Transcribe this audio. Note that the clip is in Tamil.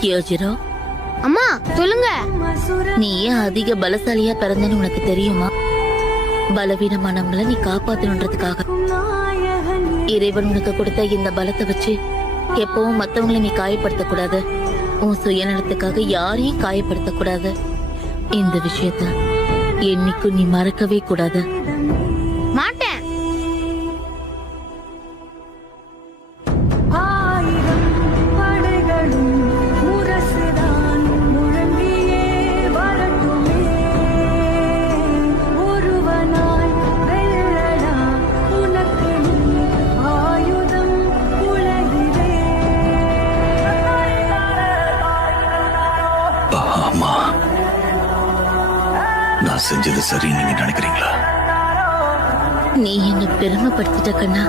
யோஜிரோ, அம்மா சொல்லுங்க. நீ ஏன் அதிக பலசாலியா பிறந்தன்னு உனக்கு தெரியுமா? பலவீனமானவங்களை நீ காப்பாத்தணுன்றதுக்காக. இறைவன் உனக்கு கொடுத்த இந்த பலத்தை வச்சு எப்பவும் மத்தவங்களை நீ காயப்படுத்த கூடாது. உன் சுயநலத்துக்காக யாரையும் காயப்படுத்த கூடாது. இந்த விஷயத்த என்னைக்கும் நீ மறக்கவே கூடாது. மாட்டேன். நான் செஞ்சது சரி நீங்க நினைக்கிறீங்களா? நீ என்ன பெருமைப்படுத்திட்ட கண்ணா.